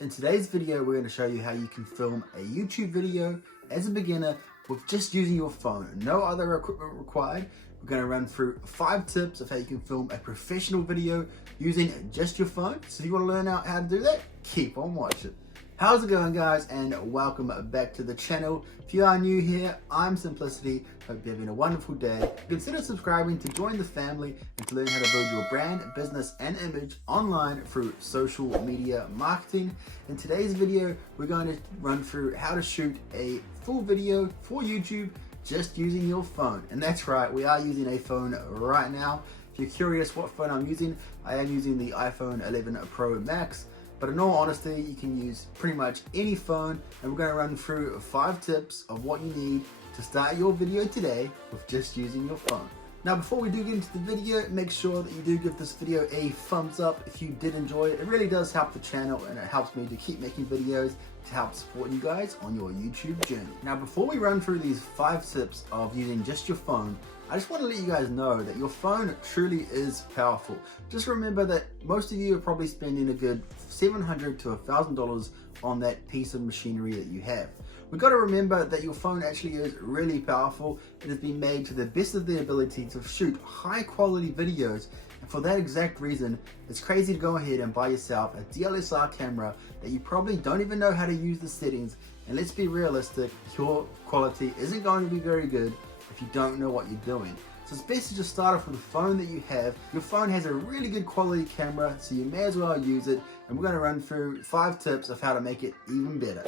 In today's video, we're going to show you how you can film a YouTube video as a beginner with just using your phone. No other equipment required. We're going to run through 5 tips of how you can film a professional video using just your phone. So if you want to learn out how to do that, keep on watching. How's it going, guys, and welcome back to the channel. If you are new here, I'm Simplicity. Hope you're having a wonderful day. Consider subscribing to join the family and to learn how to build your brand, business, and image online through social media marketing. In today's video, we're going to run through how to shoot a full video for YouTube just using your phone. And that's right, we are using a phone right now. If you're curious what phone I'm using, I am using the iPhone 11 Pro Max. But in all honesty, you can use pretty much any phone, and we're going to run through 5 tips of what you need to start your video today with just using your phone. Now, before we do get into the video, make sure that you do give this video a thumbs up if you did enjoy it. It really does help the channel, and it helps me to keep making videos to help support you guys on your YouTube journey. Now, before we run through these 5 tips of using just your phone, I just want to let you guys know that your phone truly is powerful. Just remember that most of you are probably spending a good $700 to $1,000 on that piece of machinery that you have. We've got to remember that your phone actually is really powerful. It has been made to the best of their ability to shoot high quality videos. And for that exact reason, it's crazy to go ahead and buy yourself a DSLR camera that you probably don't even know how to use the settings. And let's be realistic, your quality isn't going to be very good if you don't know what you're doing. So it's best to just start off with the phone that you have. Your phone has a really good quality camera, so you may as well use it. And we're going to run through 5 tips of how to make it even better.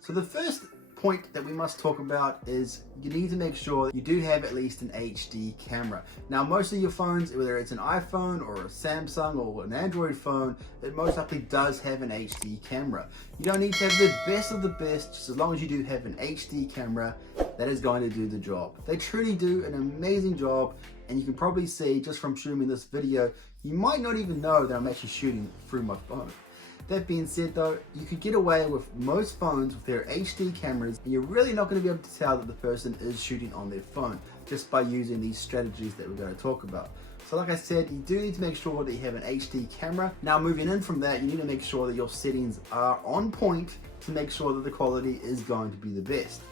So the first point that we must talk about is you need to make sure that you do have at least an HD camera. Now, most of your phones, whether it's an iPhone or a Samsung or an Android phone, it most likely does have an HD camera. You don't need to have the best of the best, just as long as you do have an HD camera that is going to do the job. They truly do an amazing job, and you can probably see just from shooting this video, you might not even know that I'm actually shooting through my phone. That being said though, you could get away with most phones with their HD cameras, and you're really not going to be able to tell that the person is shooting on their phone just by using these strategies that we're going to talk about. So like I said, you do need to make sure that you have an HD camera. Now, moving in from that, you need to make sure that your settings are on point to make sure that the quality is going to be the best.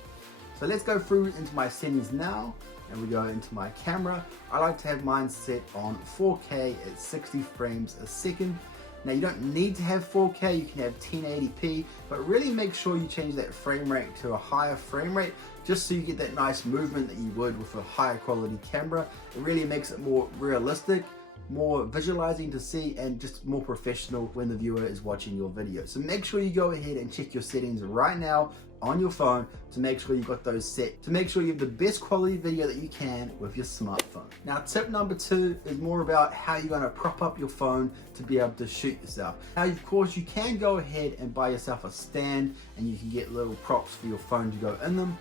So let's go through into my settings now, and we go into my camera. I like to have mine set on 4K at 60 frames a second. Now, you don't need to have 4K, you can have 1080p, but really make sure you change that frame rate to a higher frame rate just so you get that nice movement that you would with a higher quality camera. It really makes it more realistic, more visualizing to see, and just more professional when the viewer is watching your video. So make sure you go ahead and check your settings right now on your phone to make sure you've got those set, to make sure you have the best quality video that you can with your smartphone. Now, tip number 2 is more about how you're going to prop up your phone to be able to shoot yourself. Now, of course, you can go ahead and buy yourself a stand, and you can get little props for your phone to go in them.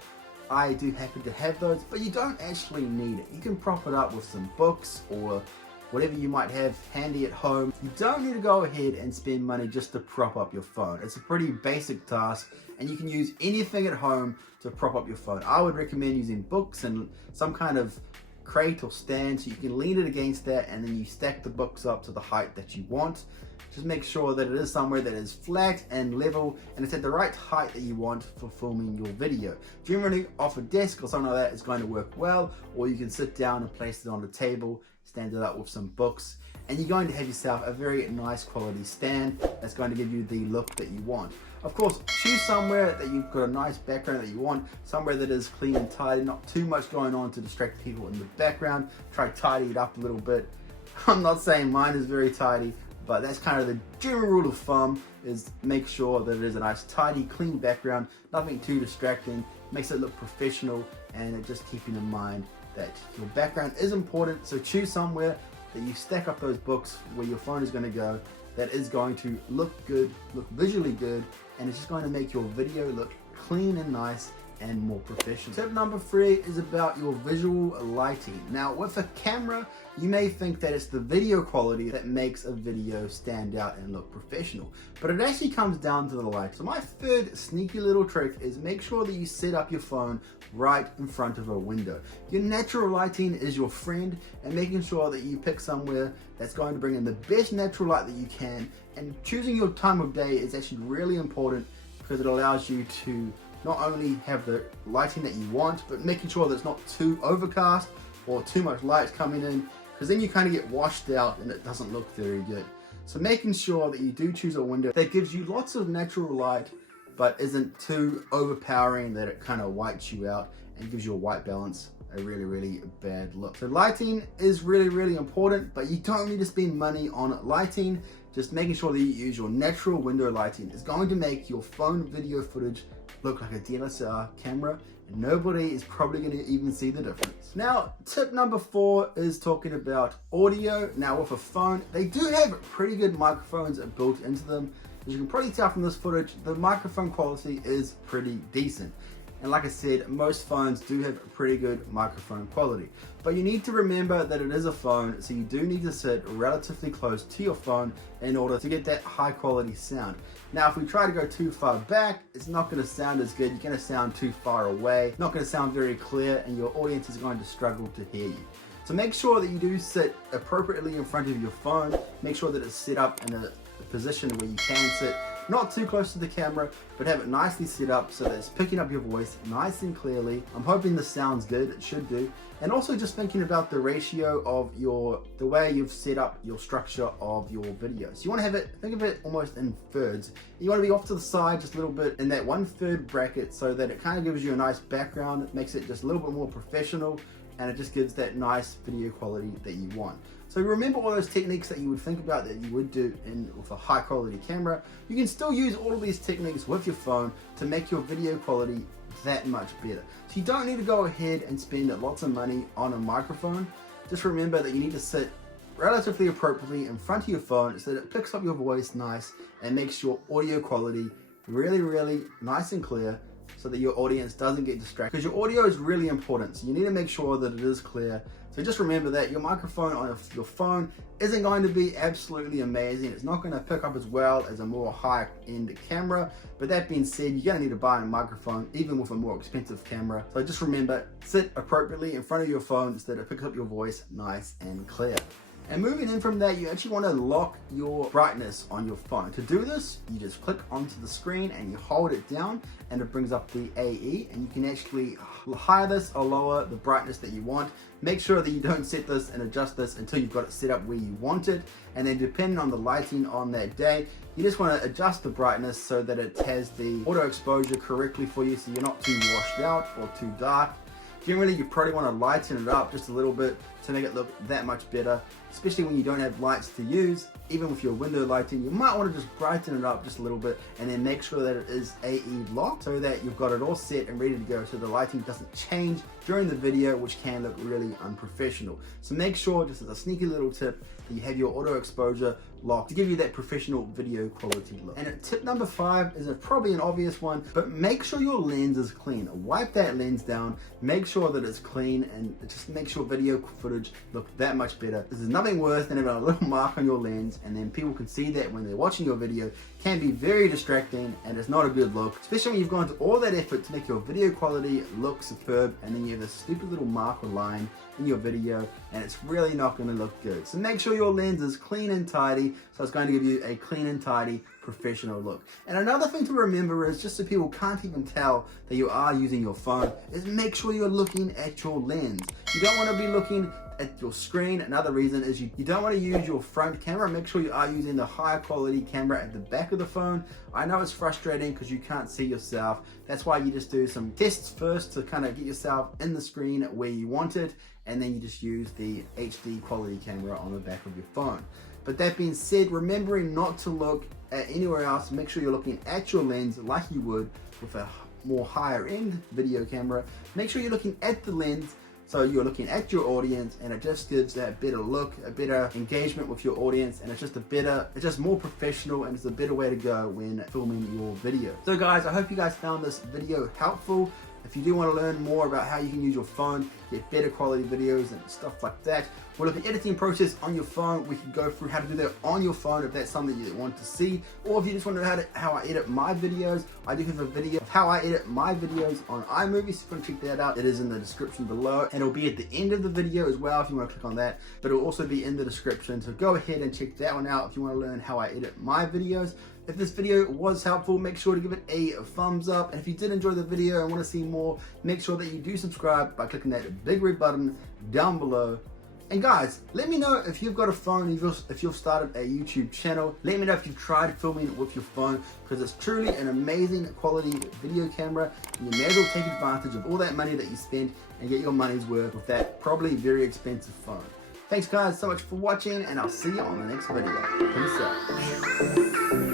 I do happen to have those, but you don't actually need it. You can prop it up with some books or whatever you might have handy at home. You don't need to go ahead and spend money just to prop up your phone. It's a pretty basic task, and you can use anything at home to prop up your phone. I would recommend using books and some kind of crate or stand so you can lean it against that, and then you stack the books up to the height that you want. Just make sure that it is somewhere that is flat and level, and it's at the right height that you want for filming your video. Generally, off a desk or something like that is going to work well, or you can sit down and place it on the table, stand it up with some books, and you're going to have yourself a very nice quality stand that's going to give you the look that you want. Of course, choose somewhere that you've got a nice background that you want, somewhere that is clean and tidy, not too much going on to distract people in the background. Try to tidy it up a little bit. I'm not saying mine is very tidy, but that's kind of the general rule of thumb, is make sure that it is a nice tidy, clean background, nothing too distracting, makes it look professional, and it just keeping in mind that your background is important. So choose somewhere that you stack up those books where your phone is going to go, that is going to look good, look visually good, and it's just going to make your video look clean and nice and more professional. Tip number 3 is about your visual lighting. Now with a camera, you may think that it's the video quality that makes a video stand out and look professional, but it actually comes down to the light. So my third sneaky little trick is make sure that you set up your phone right in front of a window. Your natural lighting is your friend, and making sure that you pick somewhere that's going to bring in the best natural light that you can, and choosing your time of day is actually really important because it allows you to not only have the lighting that you want, but making sure that it's not too overcast or too much light coming in, because then you kind of get washed out and it doesn't look very good. So making sure that you do choose a window that gives you lots of natural light but isn't too overpowering that it kind of whites you out and gives you a white balance, a really bad look. So lighting is really important, but you don't need to spend money on lighting. Just making sure that you use your natural window lighting is going to make your phone video footage look like a DSLR camera, and nobody is probably going to even see the difference. Now, tip number 4 is talking about audio. Now with a phone, they do have pretty good microphones built into them. As you can probably tell from this footage, the microphone quality is pretty decent. And like I said, most phones do have pretty good microphone quality. But you need to remember that it is a phone, so you do need to sit relatively close to your phone in order to get that high quality sound. Now, if we try to go too far back, it's not going to sound as good. You're going to sound too far away, not going to sound very clear, and your audience is going to struggle to hear you. So make sure that you do sit appropriately in front of your phone. Make sure that it's set up in a position where you can sit not too close to the camera, but have it nicely set up so that it's picking up your voice nice and clearly. I'm hoping this sounds good, it should do. And also just thinking about the ratio of the way you've set up your structure of your videos. You want to have it, think of it almost in thirds. You want to be off to the side just a little bit in that 1/3 bracket so that it kind of gives you a nice background. It makes it just a little bit more professional, and it just gives that nice video quality that you want. So remember all those techniques that you would think about that you would do with a high quality camera. You can still use all of these techniques with your phone to make your video quality that much better. So you don't need to go ahead and spend lots of money on a microphone. Just remember that you need to sit relatively appropriately in front of your phone so that it picks up your voice nice and makes your audio quality really nice and clear, so that your audience doesn't get distracted, because your audio is really important. So you need to make sure that it is clear. So just remember that your microphone on your phone isn't going to be absolutely amazing. It's not going to pick up as well as a more high-end camera. But that being said, you're going to need to buy a microphone even with a more expensive camera. So just remember, sit appropriately in front of your phone so that it picks up your voice nice and clear. And moving in from that, you actually want to lock your brightness on your phone. To do this, you just click onto the screen and you hold it down and it brings up the AE, and you can actually higher this or lower the brightness that you want. Make sure that you don't set this and adjust this until you've got it set up where you want it. And then depending on the lighting on that day, you just want to adjust the brightness so that it has the auto exposure correctly for you, so you're not too washed out or too dark. Generally, you probably want to lighten it up just a little bit to make it look that much better, especially when you don't have lights to use. Even with your window lighting, you might want to just brighten it up just a little bit and then make sure that it is AE locked so that you've got it all set and ready to go, so the lighting doesn't change during the video, which can look really unprofessional. So make sure, just as a sneaky little tip, that you have your auto exposure locked to give you that professional video quality look. And tip number 5 is probably an obvious one, but make sure your lens is clean. Wipe that lens down, make sure that it's clean, and it just makes your video footage look that much better. There's nothing worse than having a little mark on your lens, and then people can see that when they're watching your video. Can be very distracting, and it's not a good look, especially when you've gone to all that effort to make your video quality look superb, and then you have this stupid little mark or line in your video, and it's really not going to look good. So make sure your lens is clean and tidy, so it's going to give you a clean and tidy professional look. And another thing to remember is, just so people can't even tell that you are using your phone, is make sure you're looking at your lens. You don't want to be looking at your screen. Another reason is you don't want to use your front camera. Make sure you are using the higher quality camera at the back of the phone. I know it's frustrating because you can't see yourself. That's why you just do some tests first to kind of get yourself in the screen where you want it, and then you just use the HD quality camera on the back of your phone. But that being said, remembering not to look at anywhere else, make sure you're looking at your lens like you would with a more higher end video camera. Make sure you're looking at the lens, so you're looking at your audience, and it just gives that better look, a better engagement with your audience, and it's just more professional, and it's a better way to go when filming your video. So guys, I hope you guys found this video helpful. If you do want to learn more about how you can use your phone, get better quality videos and stuff like that, we'll look at editing process on your phone. We can go through how to do that on your phone if that's something you want to see, or if you just want to know how I edit my videos. I do have a video of how I edit my videos on iMovie, so if you want to check that out, it is in the description below, and it'll be at the end of the video as well if you want to click on that, but it'll also be in the description, so go ahead and check that one out if you want to learn how I edit my videos. If this video was helpful, make sure to give it a thumbs up. And if you did enjoy the video and want to see more, make sure that you do subscribe by clicking that big red button down below. And guys, let me know if you've got a phone, if you've started a YouTube channel. Let me know if you've tried filming with your phone, because it's truly an amazing quality video camera. And you may as well take advantage of all that money that you spent and get your money's worth with that probably very expensive phone. Thanks guys so much for watching, and I'll see you on the next video. Peace out.